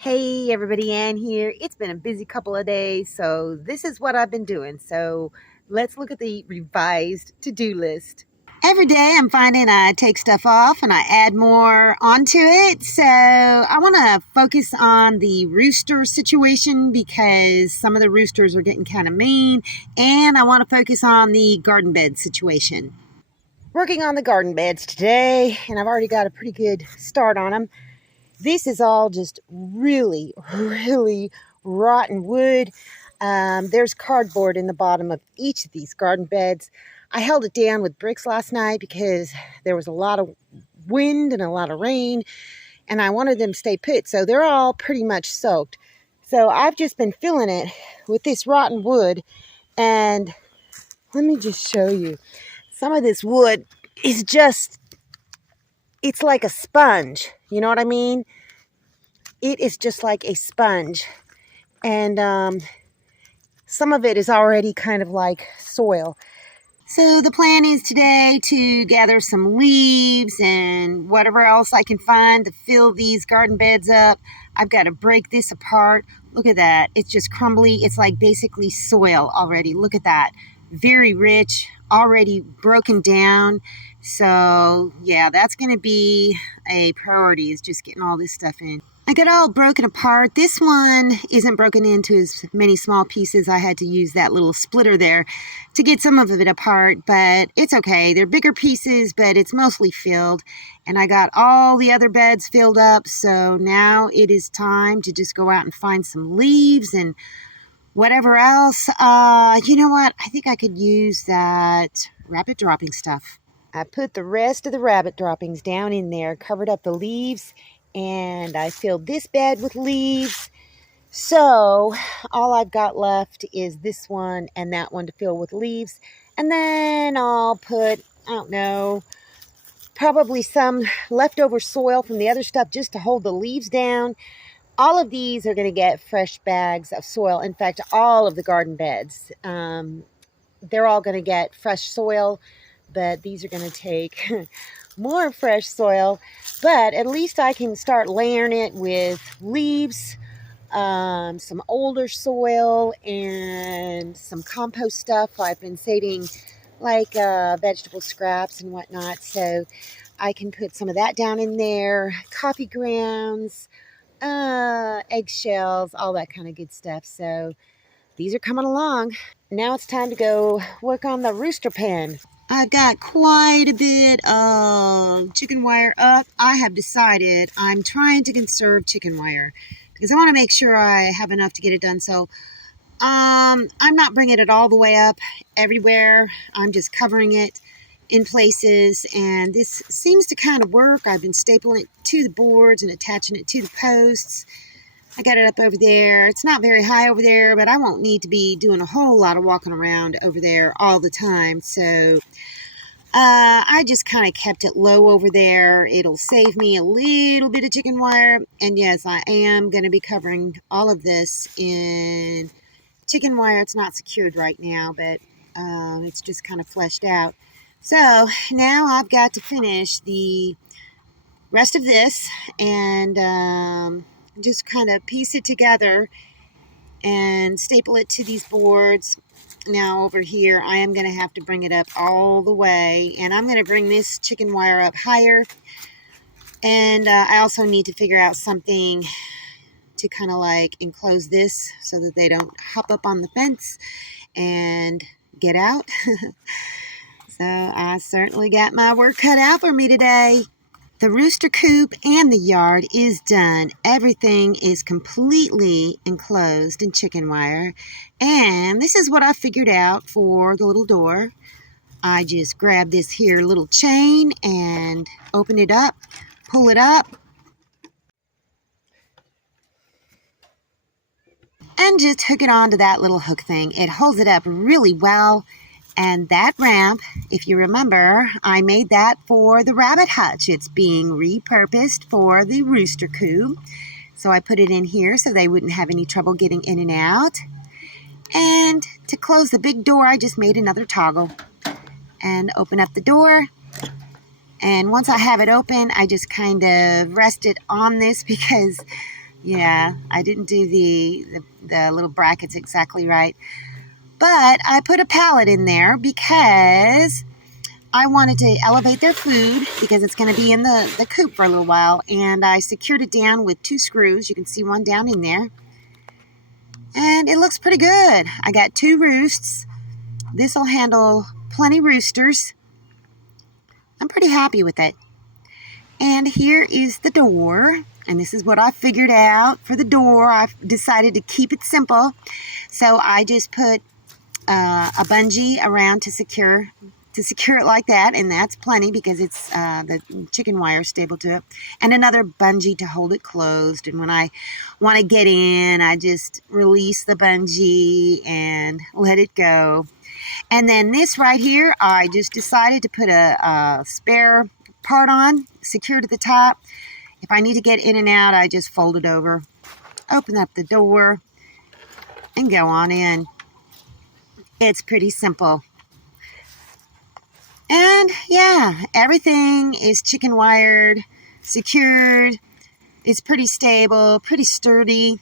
Hey everybody, Ann here. It's been a busy couple of days, so this is what I've been doing. So let's look at the revised to-do list. Every day I'm finding I take stuff off and I add more onto it. So I want to focus on the rooster situation because some of the roosters are getting kind of mean, and I want to focus on the garden bed situation. Working on the garden beds today, and I've already got a pretty good start on them. This is all just really, really rotten wood. There's cardboard in the bottom of each of these garden beds. I held it down with bricks last night because there was a lot of wind and a lot of rain, and I wanted them to stay put. So they're all pretty much soaked. So I've just been filling it with this rotten wood, and let me just show you. Some of this wood is just, it's like a sponge. You know what I mean? It is just like a sponge, and some of it is already kind of like soil. So the plan is today to gather some leaves and whatever else I can find to fill these garden beds up. I've got to break this apart. Look at that. It's just crumbly. It's like basically soil already. Look at that. Very rich, already broken down. So yeah, that's going to be a priority, is just getting all this stuff in. I got all broken apart. This one isn't broken into as many small pieces. I had to use that little splitter there to get some of it apart, but it's okay. They're bigger pieces, but it's mostly filled. And I got all the other beds filled up, so now it is time to just go out and find some leaves and whatever else. You know what? I think I could use that rabbit dropping stuff. I put the rest of the rabbit droppings down in there, covered up the leaves, and I filled this bed with leaves. So all I've got left is this one and that one to fill with leaves. And then I'll put, I don't know, probably some leftover soil from the other stuff just to hold the leaves down. All of these are going to get fresh bags of soil. In fact, all of the garden beds, they're all going to get fresh soil, but these are going to take more fresh soil. But at least I can start layering it with leaves, some older soil, and some compost stuff. I've been saving like vegetable scraps and whatnot, so I can put some of that down in there. Coffee grounds, eggshells, all that kind of good stuff. So these are coming along. Now it's time to go work on the rooster pen. I've got quite a bit of chicken wire up. I have decided I'm trying to conserve chicken wire because I want to make sure I have enough to get it done. So I'm not bringing it all the way up everywhere. I'm just covering it in places, and this seems to kind of work. I've been stapling it to the boards and attaching it to the posts. I got it up over there. It's not very high over there, but I won't need to be doing a whole lot of walking around over there all the time. So I just kind of kept it low over there. It'll save me a little bit of chicken wire. And yes, I am going to be covering all of this in chicken wire. It's not secured right now, but it's just kind of fleshed out. So now I've got to finish the rest of this and just kind of piece it together and staple it to these boards. Now over here, I am going to have to bring it up all the way, and I'm going to bring this chicken wire up higher. And I also need to figure out something to kind of like enclose this so that they don't hop up on the fence and get out. So I certainly got my work cut out for me today. The rooster coop and the yard is done. Everything is completely enclosed in chicken wire. And this is what I figured out for the little door. I just grab this here little chain and open it up, pull it up, and just hook it onto that little hook thing. It holds it up really well. And that ramp, if you remember, I made that for the rabbit hutch. It's being repurposed for the rooster coop. So I put it in here so they wouldn't have any trouble getting in and out. And to close the big door, I just made another toggle and open up the door. And once I have it open, I just kind of rest it on this because Yeah, I didn't do the little brackets exactly right. But I put a pallet in there because I wanted to elevate their food because it's going to be in the coop for a little while. And I secured it down with 2 screws. You can see one down in there. And it looks pretty good. I got 2 roosts. This will handle plenty roosters. I'm pretty happy with it. And here is the door. And this is what I figured out for the door. I've decided to keep it simple. So I just put a bungee around to secure it like that, and that's plenty because it's the chicken wire stapled to it, and another bungee to hold it closed. And when I want to get in, I just release the bungee and let it go. And then this right here, I just decided to put a spare part on, secured at the top. If I need to get in and out, I just fold it over, open up the door, and go on in. It's pretty simple. And yeah, everything is chicken wired, secured. It's pretty stable, pretty sturdy.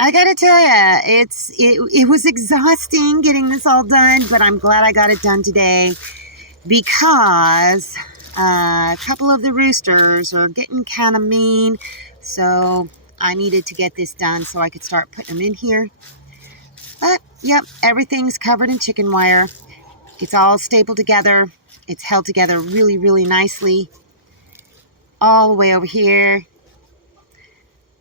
I gotta tell ya, it was exhausting getting this all done, but I'm glad I got it done today because a couple of the roosters are getting kind of mean. So I needed to get this done so I could start putting them in here. But yep, everything's covered in chicken wire. It's all stapled together. It's held together really, really nicely. All the way over here.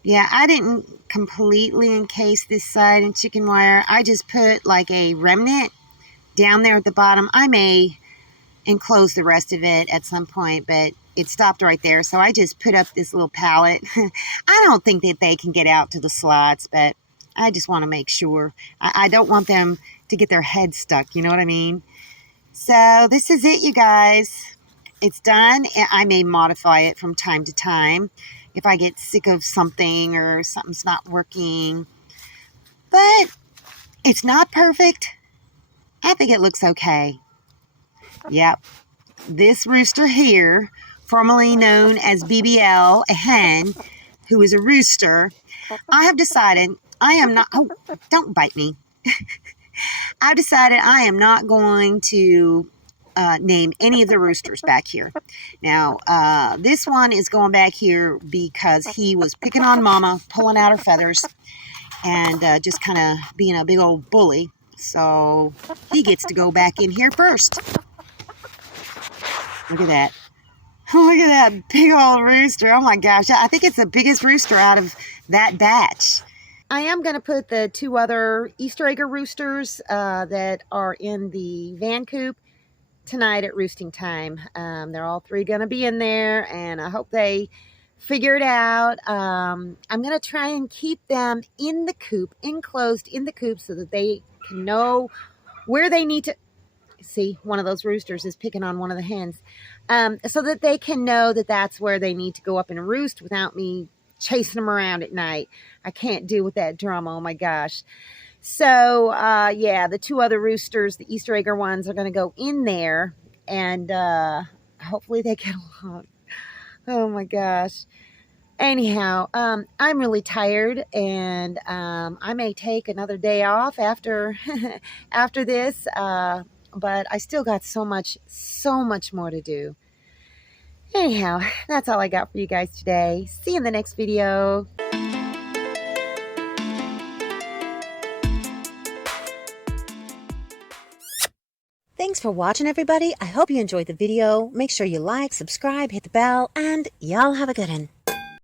Yeah, I didn't completely encase this side in chicken wire. I just put like a remnant down there at the bottom. I may enclose the rest of it at some point, but it stopped right there. So I just put up this little pallet. I don't think that they can get out to the slots, but I just want to make sure. I don't want them to get their head stuck, you know what I mean? So this is it, you guys. It's done. I may modify it from time to time if I get sick of something or something's not working. But it's not perfect. I think it looks okay. Yep. This rooster here, formerly known as BBL, a hen, who is a rooster, I have decided I am not... Oh, don't bite me. I've decided I am not going to name any of the roosters back here. Now, this one is going back here because he was picking on Mama, pulling out her feathers, and just kind of being a big old bully. So he gets to go back in here first. Look at that. Look at that big old rooster. Oh my gosh. I think it's the biggest rooster out of that batch. I am going to put the 2 other Easter egg roosters that are in the van coop tonight at roosting time. They're all 3 going to be in there, and I hope they figure it out. I'm going to try and keep them in the coop, enclosed in the coop, so that they can know where they need to. See, one of those roosters is picking on one of the hens. So that they can know that that's where they need to go up and roost without me chasing them around at night. I can't deal with that drama. Oh my gosh. So yeah, the 2 other roosters, the Easter egger ones, are going to go in there, and hopefully they get along. Oh my gosh. Anyhow, I'm really tired, and I may take another day off after after this, but I still got so much more to do. Anyhow, that's all I got for you guys today. See you in the next video. Thanks for watching, everybody. I hope you enjoyed the video. Make sure you like, subscribe, hit the bell, and y'all have a good one.